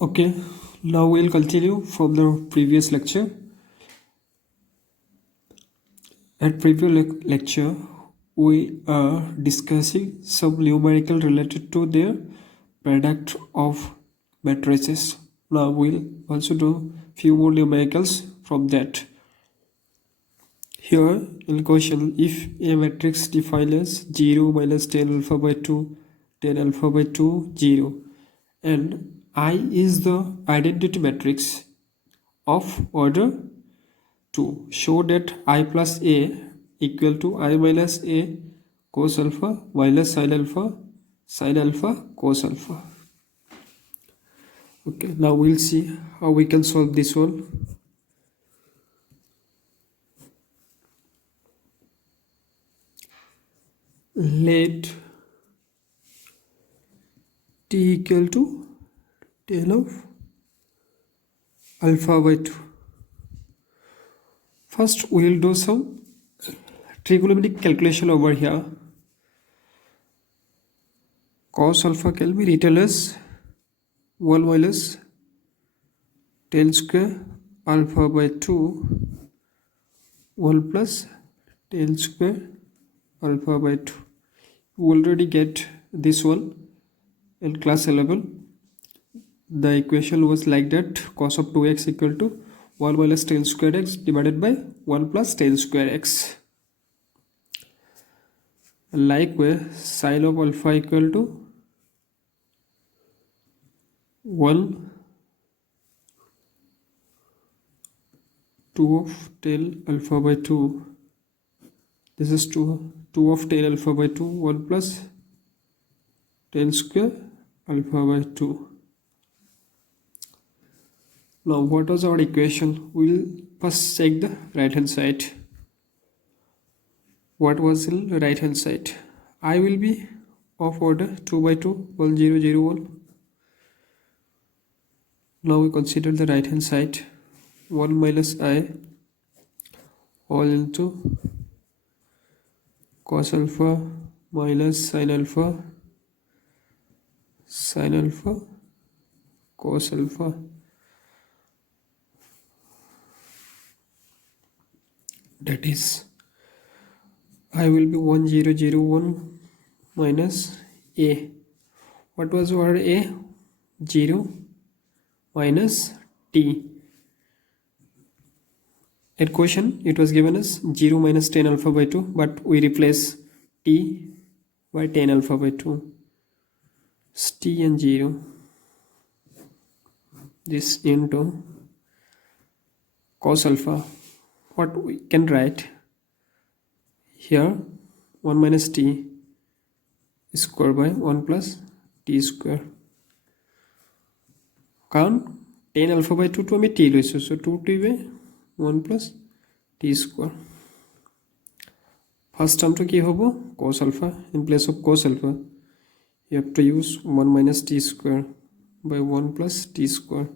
Okay, now we'll continue from the previous lecture. At previous lecture, we are discussing some numerical related to their product of matrices. Now we'll also do few more numericals from that. Here in question, if a matrix defined as 0 minus 10 alpha by 2, 10 alpha by 2, 0, and I is the identity matrix of order 2, show that I plus A equal to I minus A cos alpha minus sin alpha cos alpha. Okay, now we'll see how we can solve this one. Let t equal to 10 of alpha by 2. First, we'll do some trigonometric calculation over here. Cos alpha can be written as 1 minus 10 square alpha by 2, 1 plus 10 square alpha by 2. You already get this one in class 11. The equation was like that: cos of 2x equal to 1 minus 10 square x divided by 1 plus 10 square x. Likewise, sin of alpha equal to 1 2 of 10 alpha by 2. This is 2 of 10 alpha by 2, 1 plus 10 square alpha by 2. Now what was our equation? We'll first check the right hand side. What was in the right hand side? I will be of order 2 by 2, 1 0 0 1. Now we consider the right hand side. 1 minus I all into cos alpha minus sin alpha cos alpha. That is, I will be 1 0 0 1 minus A. What was our A? 0 minus T. At question, it was given as 0 minus 10 alpha by 2, but we replace T by 10 alpha by 2. It's T and 0. This into cos alpha. What we can write here, 1 minus T square by 1 plus T square. কারণ 10 alpha by 2 to আমি t লইছো, so 2t by 1 plus t square. First term to কি হবো? Cos alpha. In place of cos alpha, you have to use 1 minus t square by 1 plus t square.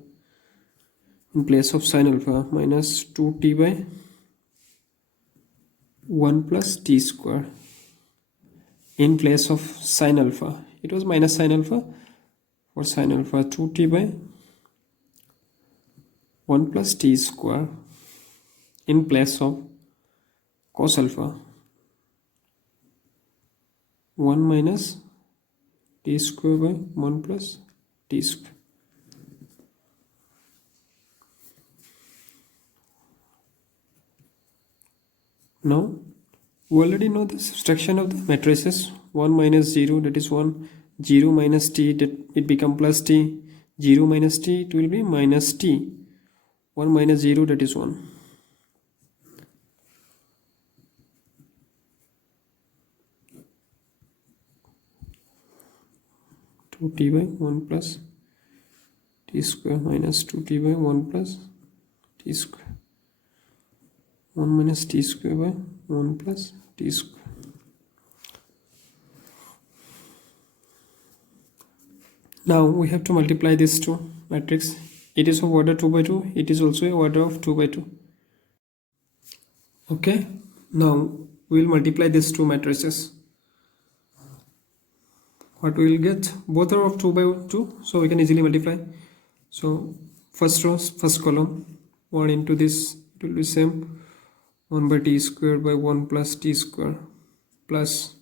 In place of sin alpha, minus 2t by 1 plus t square. In place of sin alpha, it was minus sin alpha. For sin alpha, 2t by 1 plus t square. In place of cos alpha, 1 minus t square by 1 plus t square. Now we already know the subtraction of the matrices. 1 minus 0, that is 1. 0 minus t, that it become plus t. 0 minus t, it will be minus t. 1 minus 0, that is 1. Two t by 1 plus t square minus 2t by 1 plus t square. 1 minus t square by 1 plus t square. Now we have to multiply these two matrix. It is of order 2 by 2. It is also a order of 2 by 2. Okay. Now we will multiply these two matrices. What we will get? Both are of 2 by 2, so we can easily multiply. So first row, first column, 1 into this, it will be same 1 by t square by 1 plus t square plus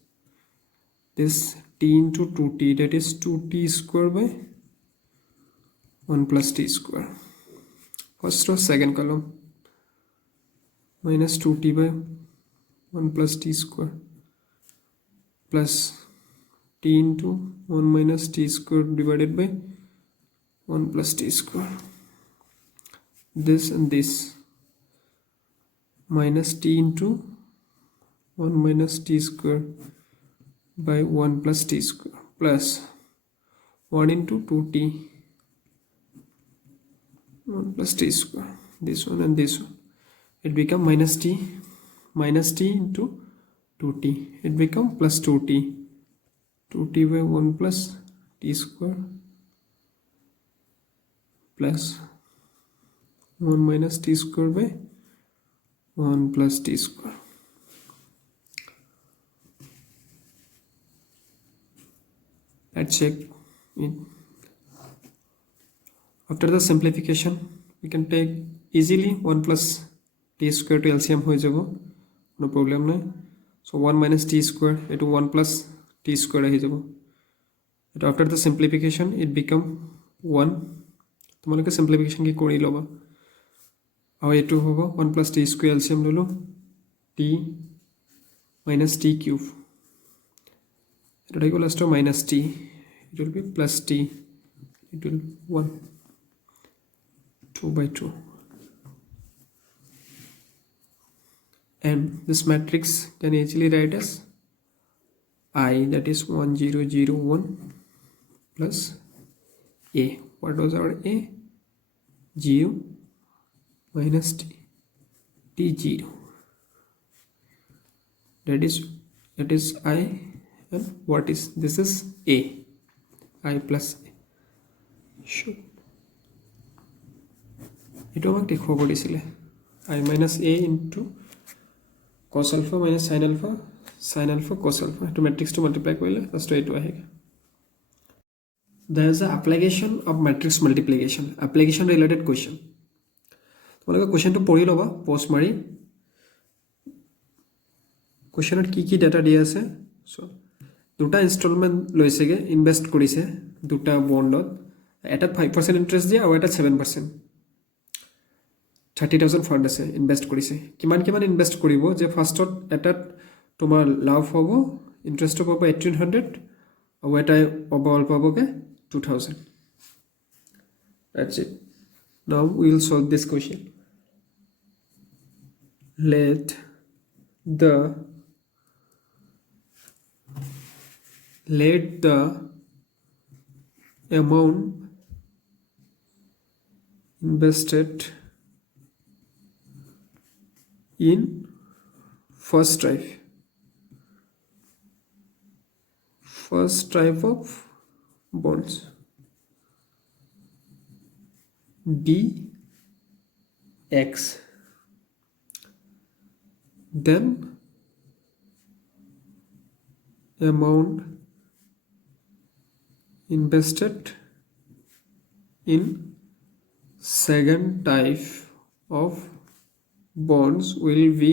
this t into 2t, that is 2t square by 1 plus t square. First row, second column, minus 2t by 1 plus t square plus t into 1 minus t square divided by 1 plus t square. This and this, minus t into 1 minus t square by 1 plus t square plus 1 into 2t 1 plus t square, this one and this one, it become minus t into 2t, it become plus 2t by 1 plus t square plus 1 minus t square by 1 plus t square. Let's check it. After the simplification, we can take easily 1 plus t square to LCM ho jabo, no problem nai. So 1 minus t square into 1 plus t square hi jabo. After the simplification, it become 1. তোমালোকে simplification কি কৰি লবা, আৰু এটো হ'ব 1 plus t square LCM ললো, t minus t cube, এটা হৈ গ'ল last minus t, it will be plus t, it will 1 2 by 2, and this matrix can easily write as I, that is 1 0 0 1 plus a. What was our a? 0 minus t, t 0, that is I, and what is this is a, I plus a. Sure, এটো আমাক দেখুৱাব দিছিলে I minus a into cos alpha minus sin alpha cos alpha, to matrix to multiply কৰিলে just এইটো আহেগে. There is an application of matrix multiplication, application related question. তোমালোকে কোৱেশ্চনটো পঢ়ি ল'বা post মাৰি, কোৱেশ্চনত কি কি ডাটা দিয়া আছে. সো দুটা ইনষ্টলমেন্ট লৈছেগে, ইনভেস্ট কৰিছে দুটা বন্ডত, এটাত 5% ইন্টারেস্ট দিয়ে আৰু এটা 7%, 30,000 ফান্ড আছে ইনভেস্ট কৰিছে. কিমান ইনভেস্ট কৰিব যে ফাৰ্ষ্টত এটাত তোমাৰ লাভ হ'ব, ইন্টারেস্ট পাব 1800 আৰু এটা of all পাবগে 2000. That's it. Now we will solve this question. Let the amount invested in first type of bonds be x, then amount invested in second type of bonds will be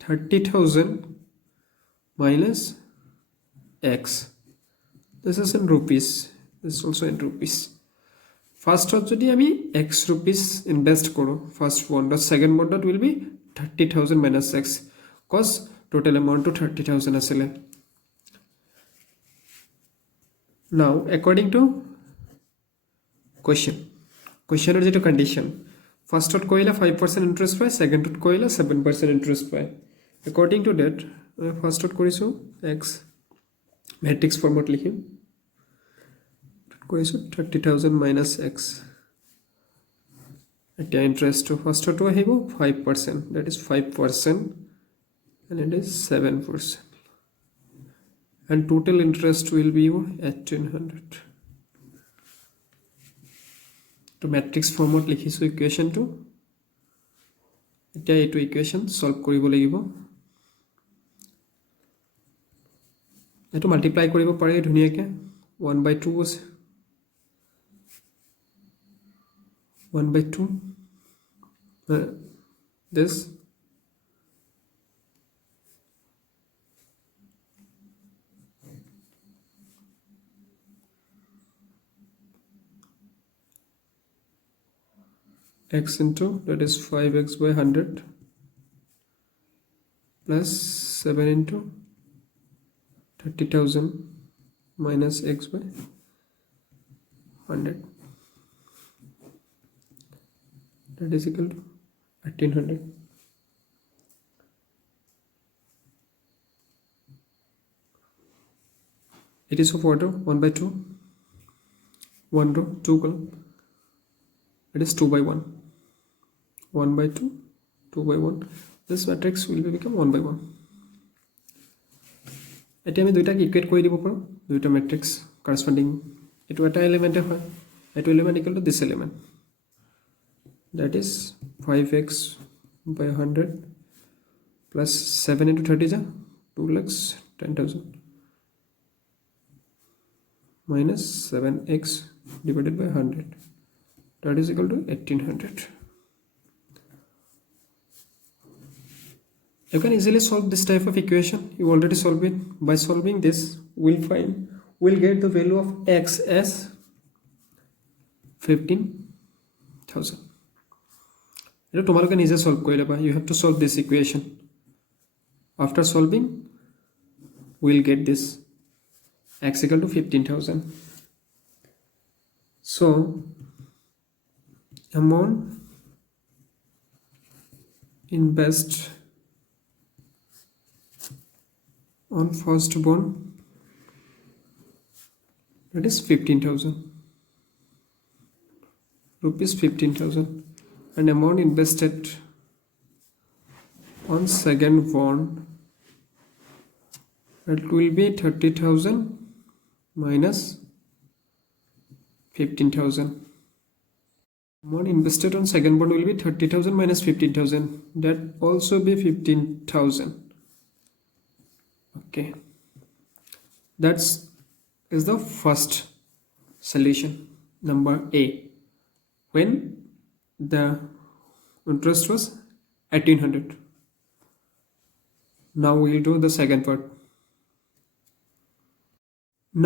30,000 minus x. This is in rupees, this is also in rupees. First যদি আমি x rupees invest কৰো first bond, second bond will be 30,000 minus x, cause total amount to 30,000 asile. Now according to questioner যেটো condition, first ত কইলা 5% interest পায়, second ত কইলা 7% interest পায়. According to that, first ত কৰিছো x matrix format লিখিম, কৰিছো 30,000 minus x, এটা interest to first to আহিব 5%, that is 5%, and it is 7%, and total interest will be 1800. To matrix format লিখিছো equation to, এটা এইটো equation solve কৰিব লাগিব. এইটো মাল্টিপ্লাই কৰিব পাৰে ধুনীয়াকৈ 1/2 আছে 1/2 this x into that is 5x by 100 plus 7 into 30,000 minus x by 100 that is equal to 1800. It is of order 1/2 1 row 2 column. It is 2/1 1/2 2/1. This matrix will become 1/1. এতিয়া আমি দুইটাক ইকুৱেট কৰি দিব পাৰোঁ দুইটা মেট্ৰিক্স কৰস্পন্ডিং এইটো এটা এলিমেণ্টে হয় এইটো এলিমেণ্ট ইকুৱেল টু দিছ element that is 5x by 100 plus 7 into 30 is 2,10,000 minus 7x divided by 100 that is equal to 1800. You can easily solve this type of equation. You already solved it. By solving this, we'll get the value of x as 15,000. You can easily solve. You have to solve this equation. After solving, we'll get this x equal to 15,000. So amount invest on first bond that is 15,000 rupees 15,000 and amount invested on second bond that will be 30,000 minus 15,000. Amount invested on second bond will be 30,000 minus 15,000 that also be 15,000. Okay, that's is the first solution number A when the interest was 1800. Now we'll do the second part.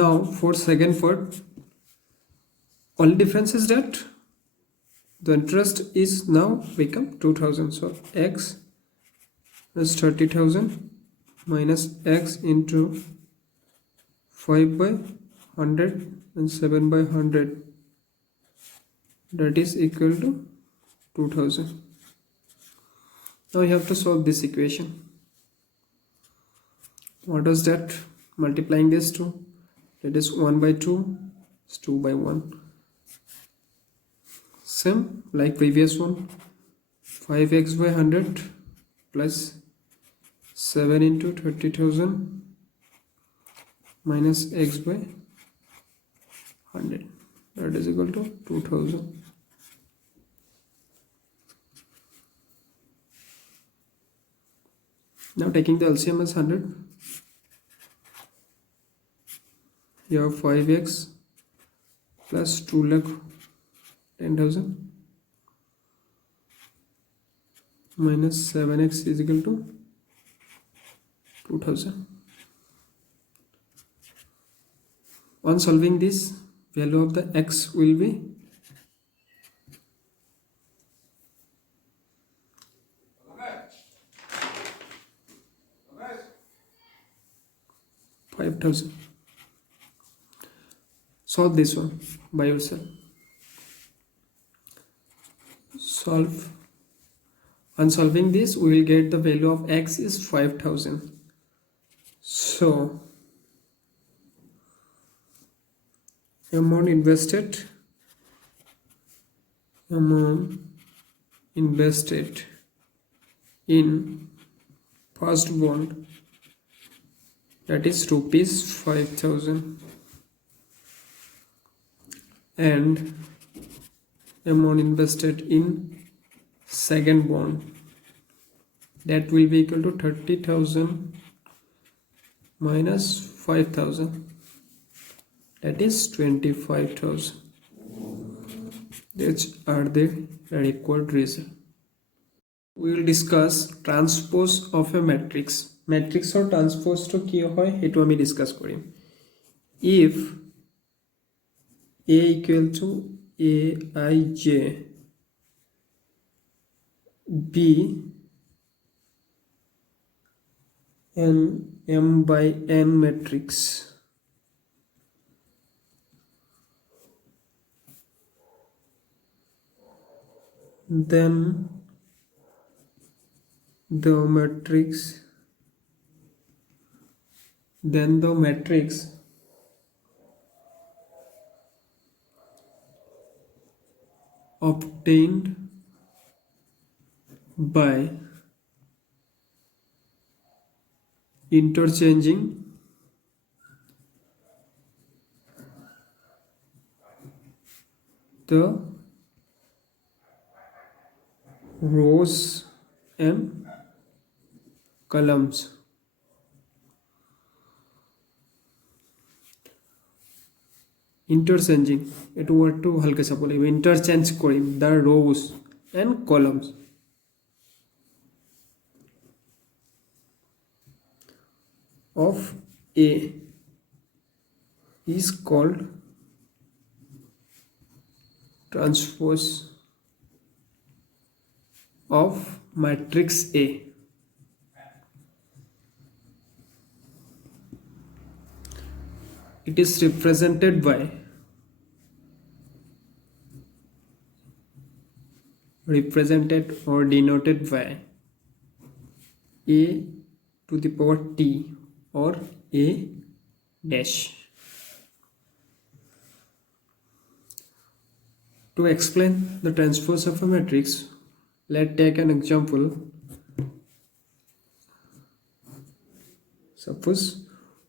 Now for second part, only difference is that the interest is now become 2000. So x is 30,000 minus x into 5/100 and 7/100 that is equal to 2000. Now you have to solve this equation. What is that? Multiplying this two, that is 1/2 is 2/1. Same like previous one, 5x by 100 plus 7 into 30,000 minus x by 100 that is equal to 2000. Now taking the LCM as 100, here 5x plus 2,10,000 minus 7x is equal to 2000. On solving this, value of the x will be 5,000. Solve this one by yourself. Solve. On solving this, we will get the value of x is 5,000. So amount invested in first bond that is rupees 5,000 and amount invested in second bond that will be equal to 30,000 minus 5,000, that is 25,000. These are the required result. We will discuss transpose of a matrix. Matrix or transpose to ki hoy etu ami discuss korim. If A equal to Aij, B an M by N matrix, then the matrix obtained by interchanging the rows and columns. Interchanging, etu word to halka chabo lagbe. Interchange korim the rows and columns of A is called transpose of matrix A. It is represented or denoted by A to the power T or A dash. To explain the transpose of a matrix, let's take an example. Suppose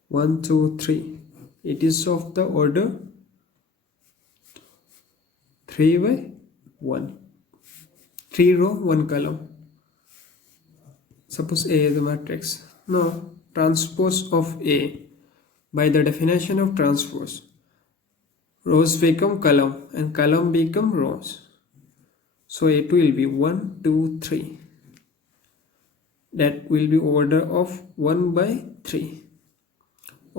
1, 2, 3. It is of the order 3 by 1. 3 row, 1 column. Suppose A is the matrix. Now, transpose of A. By the definition of transpose, rows become column and column become rows. So it will be 1, 2, 3. That will be order of 1 by 3.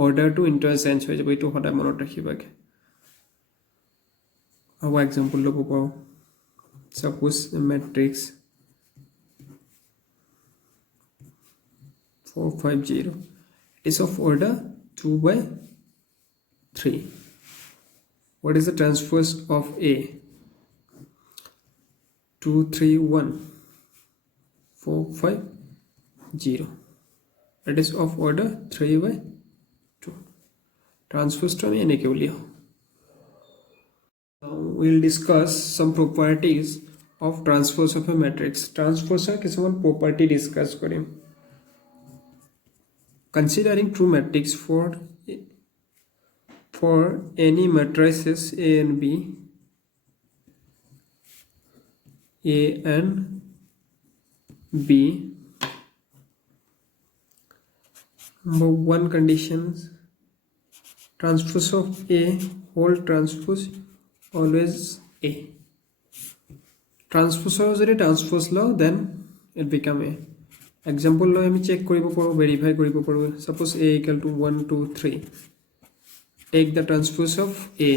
Order to interchange হৈ যাব, এইটো সদায় মনত ৰাখিবাগে। Our example ল'ব পাৰোঁ। Suppose a matrix 4, 5, 0 is of order 2 by 3. What is the transpose of A? 2, 3, 1, 4, 5, 0. It is of order 3 by 2. Transpose to eneke uliao. Now we will discuss some properties of transpose of a matrix. Transpose er kichuman property discuss korim. Considering true matrix for any matrices A and B, A and B, number one conditions, transpose of A whole transpose always A. Transpose or যদি transpose law, then it become A. Example law আমি check কৰিব পাৰো, verify কৰিব পাৰো. Suppose A equal to 1, 2, 3. Take the transpose of A.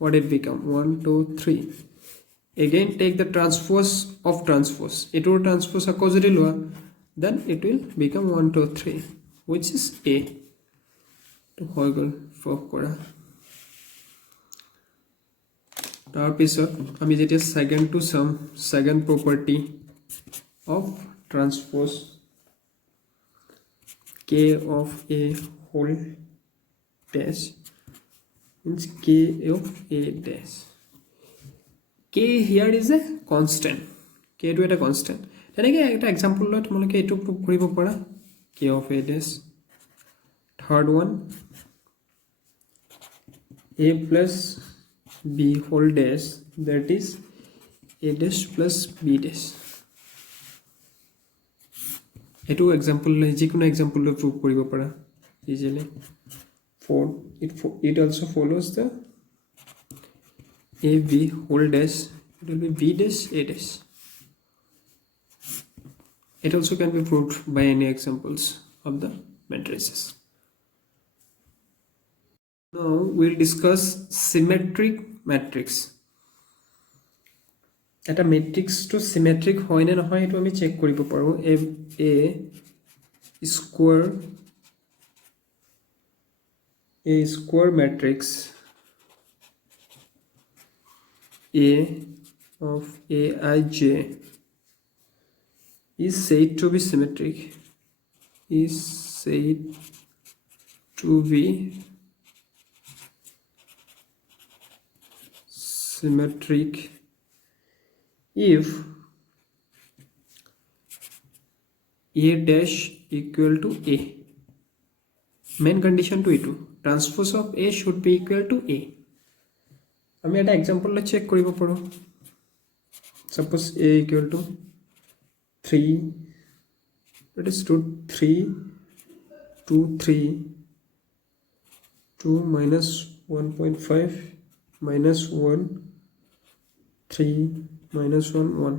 What it become? 1, 2, 3. Again take the transpose of transpose. It will transpose আকৌ যদি লোৱা, then it will become 1, 2, 3, which is A. To হৈ গ'ল proof কৰা। তাৰ পিছত আমি যেতিয়া second property of transpose K of A whole dash means K of A dash. K here is a constant. K to a constant. তেনেকে একটা example লৈ তোমালোকে এটো prove কৰিব পাৰা। K of A dash. Third one, A plus B whole dash, that is A dash plus B dash. এটো example লৈ যিকোনো example লৈ prove কৰিব পাৰা। easily. It also follows the a v whole dash. It will be v dash a dash. It also can be proved by any examples of the matrices. Now we'll discuss symmetric matrix. At a matrix to symmetric hoy na nohoy etu ami check koribo paru. A square matrix A of Aij is said to be symmetric. Is said to be symmetric if A dash equal to A. Main condition to it, transpose of A should be equal to A. আমি একটা example check কৰিব পাৰো suppose A equal to 3, that is 3 2 3 2 minus 1.5 minus 1 3 minus 1 1.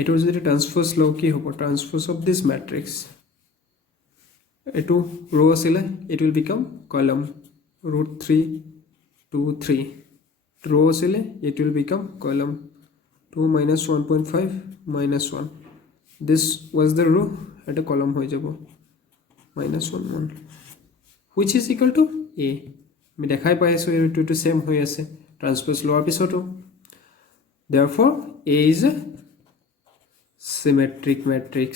It was the transpose law ki hobo transpose of this matrix. Etu row asile it will become column root 3 2 3. Row asile it will become column 2 minus 1.5 minus 1. This was the row at a column hoy jabo minus 1 1, which is equal to A. আমি দেখাই পাই আছো এটো same হৈ আছে transpose লোৱাৰ পিছতো. Therefore A is a symmetric matrix.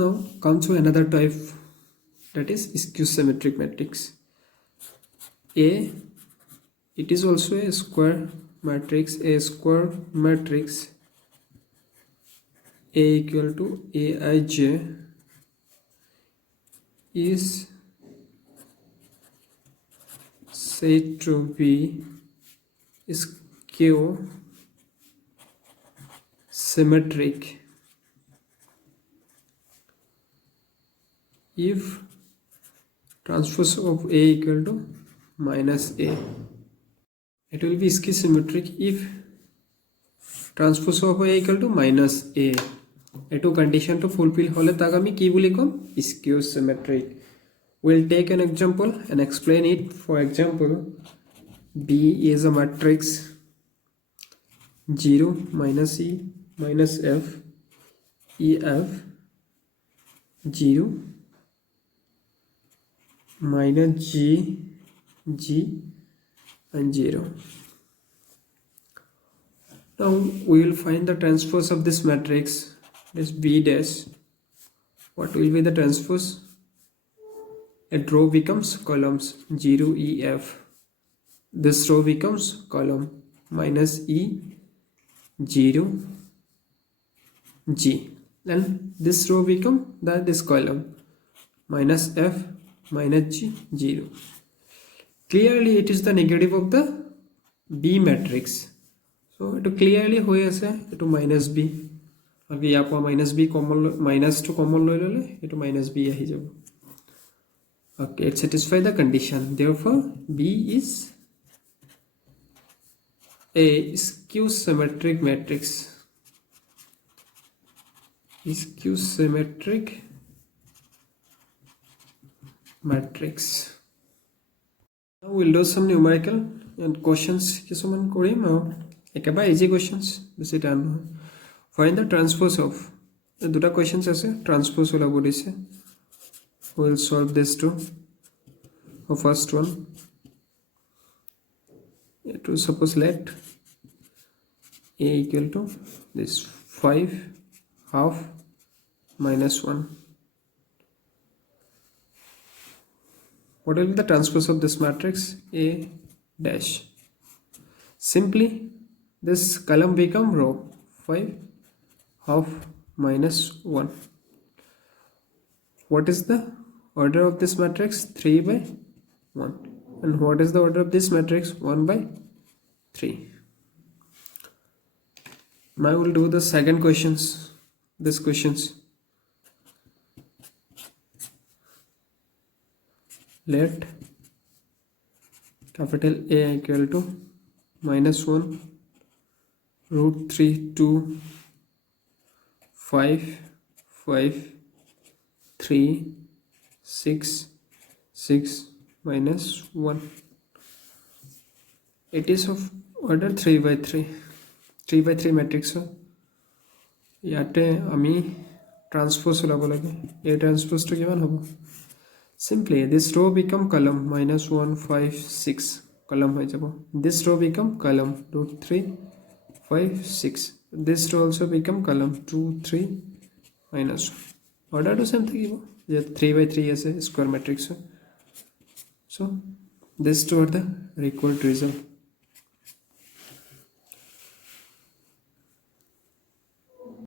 Now come to another type, that is skew symmetric matrix. A, it is also a square matrix. A square matrix A equal to Aij is said to be skew symmetric if transpose of A equal to minus A. It will be skew symmetric if transpose of A equal to minus A. Eto condition to fulfill hole tak ami ki boli kom skew symmetric. We'll take an example and explain it. For example, B is a matrix 0 minus E minus F E F 0 minus G G and 0. Now we will find the transpose of this matrix. This B dash. What will be the transpose? A row becomes columns 0 E F. This row becomes column minus E 0 G, and this row become this column minus F minus G 0. Clearly it is the negative of the B matrix. So it clearly hoy ase eto minus B. Abi yapo minus B common minus to common loi lole eto minus B ahi jabo. Okay, it satisfies the condition. Therefore B is a skew symmetric matrix. Skew symmetric matrix. Now we'll do some numerical and questions kisuman korim ekaba easy questions besi tan. Find the transpose of duta questions ase transpose olabo dise. We'll solve this too. The first one, to suppose let A equal to this 5 half minus 1. What will be the transpose of this matrix? A dash. Simply this column become row 5 half minus 1. What is the order of this matrix 3 by 1. And what is the order of this matrix? 1 by 3. Now we'll do the second questions. These questions. Let capital A equal to -1 root 3 2 5 5 3 6 6 minus 1. It is of order 3 by 3 by 3 matrix. ইয়াতে আমি transpose ওলাব লাগে a transpose to কিমান হ'ব simply this row become column -1 5 6 column হৈ যাব this row become column root 3 5 6 this row also become column 2 3 minus 1 order to same থাকিব যে 3 by 3 আছে square matrix so these two are the required result.